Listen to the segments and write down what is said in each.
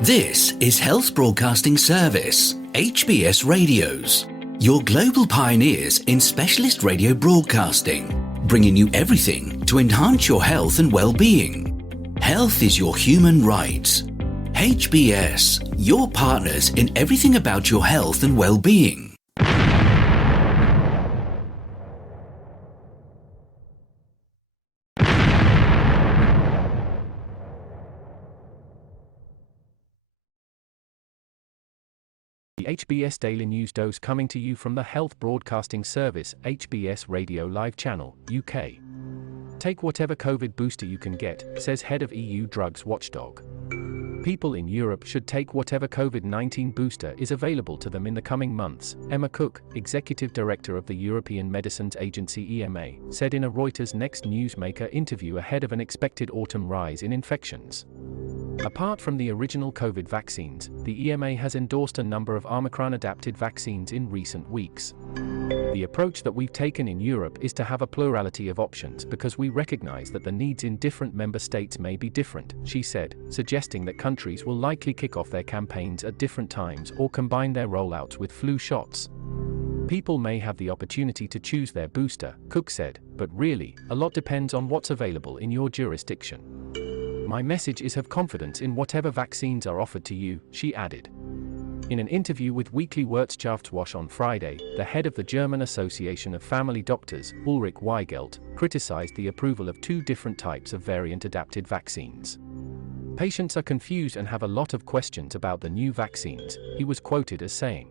This is Health Broadcasting Service HBS Radios, your global pioneers in specialist radio broadcasting, bringing you everything to enhance your health and well-being. Health is your human right. HBS, your partners in everything about your health and well-being. The HBS Daily News Dose coming to you from the Health Broadcasting Service HBS Radio Live Channel, UK. Take whatever COVID booster you can get, says head of EU drugs watchdog. People in Europe should take whatever COVID-19 booster is available to them in the coming months, Emma Cook, Executive Director of the European Medicines Agency EMA, said in a Reuters Next Newsmaker interview ahead of an expected autumn rise in infections. Apart from the original COVID vaccines, the EMA has endorsed a number of Omicron-adapted vaccines in recent weeks. The approach that we've taken in Europe is to have a plurality of options because we recognize that the needs in different member states may be different, she said, suggesting that countries will likely kick off their campaigns at different times or combine their rollouts with flu shots. People may have the opportunity to choose their booster, Cook said, but really, a lot depends on what's available in your jurisdiction. My message is have confidence in whatever vaccines are offered to you, she added. In an interview with Weekly Wirtschaftswoche on Friday, the head of the German Association of Family Doctors, Ulrich Weigelt, criticized the approval of two different types of variant-adapted vaccines. Patients are confused and have a lot of questions about the new vaccines, he was quoted as saying.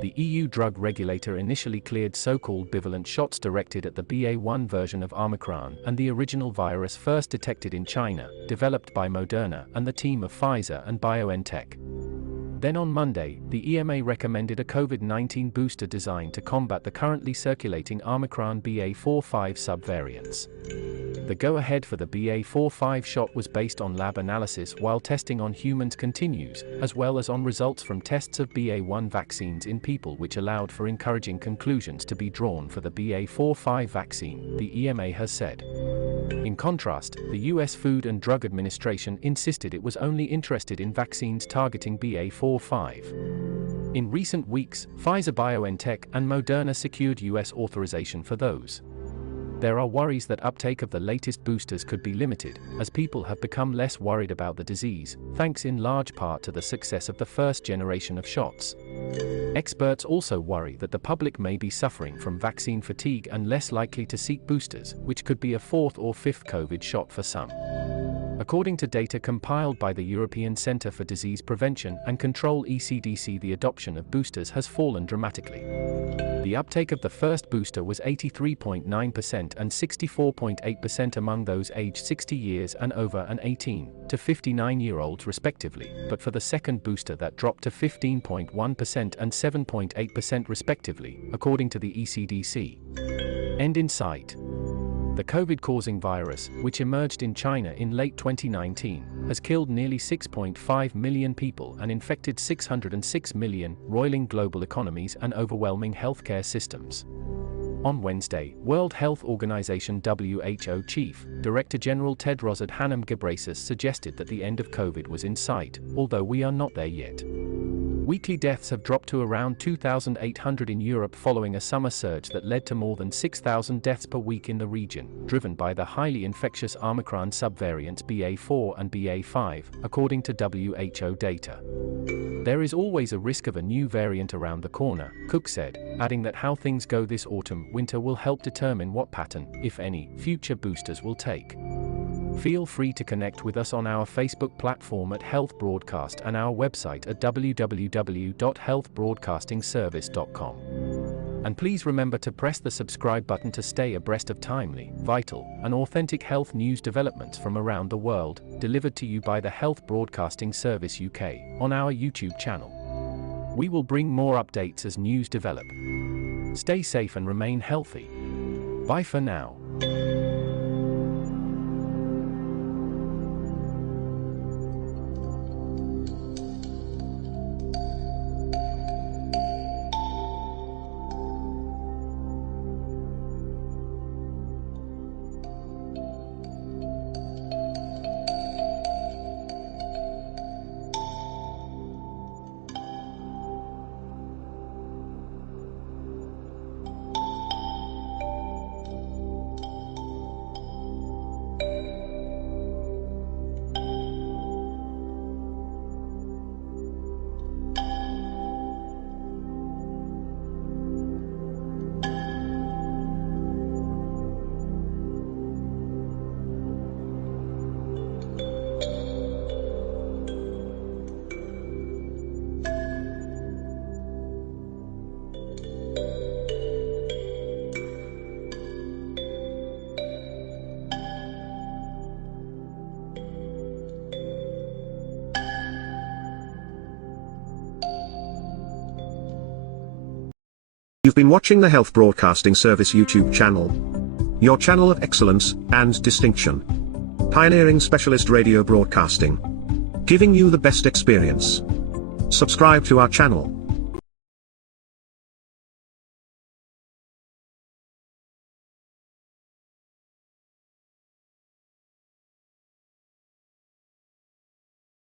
The EU drug regulator initially cleared so-called bivalent shots directed at the BA.1 version of Omicron and the original virus first detected in China, developed by Moderna and the team of Pfizer and BioNTech. Then on Monday, the EMA recommended a COVID-19 booster designed to combat the currently circulating Omicron BA.4/5 subvariants. The go-ahead for the BA.4/5 shot was based on lab analysis while testing on humans continues, as well as on results from tests of BA.1 vaccines in people, which allowed for encouraging conclusions to be drawn for the BA.4/5 vaccine, the EMA has said. In contrast, the US Food and Drug Administration insisted it was only interested in vaccines targeting BA.4/5. In recent weeks, Pfizer BioNTech and Moderna secured US authorization for those. There are worries that uptake of the latest boosters could be limited, as people have become less worried about the disease, thanks in large part to the success of the first generation of shots. Experts also worry that the public may be suffering from vaccine fatigue and less likely to seek boosters, which could be a fourth or fifth COVID shot for some. According to data compiled by the European Centre for Disease Prevention and Control (ECDC), the adoption of boosters has fallen dramatically. The uptake of the first booster was 83.9% and 64.8% among those aged 60 years and over and 18 to 59-year-olds respectively, but for the second booster that dropped to 15.1% and 7.8% respectively, according to the ECDC. End in sight. The COVID-causing virus, which emerged in China in late 2019, has killed nearly 6.5 million people and infected 606 million, roiling global economies and overwhelming healthcare systems. On Wednesday, World Health Organization WHO Chief Director General Tedros Adhanom Ghebreyesus suggested that the end of COVID was in sight, although we are not there yet. Weekly deaths have dropped to around 2,800 in Europe following a summer surge that led to more than 6,000 deaths per week in the region, driven by the highly infectious Omicron subvariants BA.4 and BA.5, according to WHO data. There is always a risk of a new variant around the corner, Cook said, adding that how things go this autumn-winter will help determine what pattern, if any, future boosters will take. Feel free to connect with us on our Facebook platform at Health Broadcast and our website at www.healthbroadcastingservice.com. And please remember to press the subscribe button to stay abreast of timely, vital, and authentic health news developments from around the world, delivered to you by the Health Broadcasting Service UK on our YouTube channel. We will bring more updates as news develop. Stay safe and remain healthy. Bye for now. You've been watching the Health Broadcasting Service YouTube channel, your channel of excellence and distinction. Pioneering specialist radio broadcasting, giving you the best experience. Subscribe to our channel.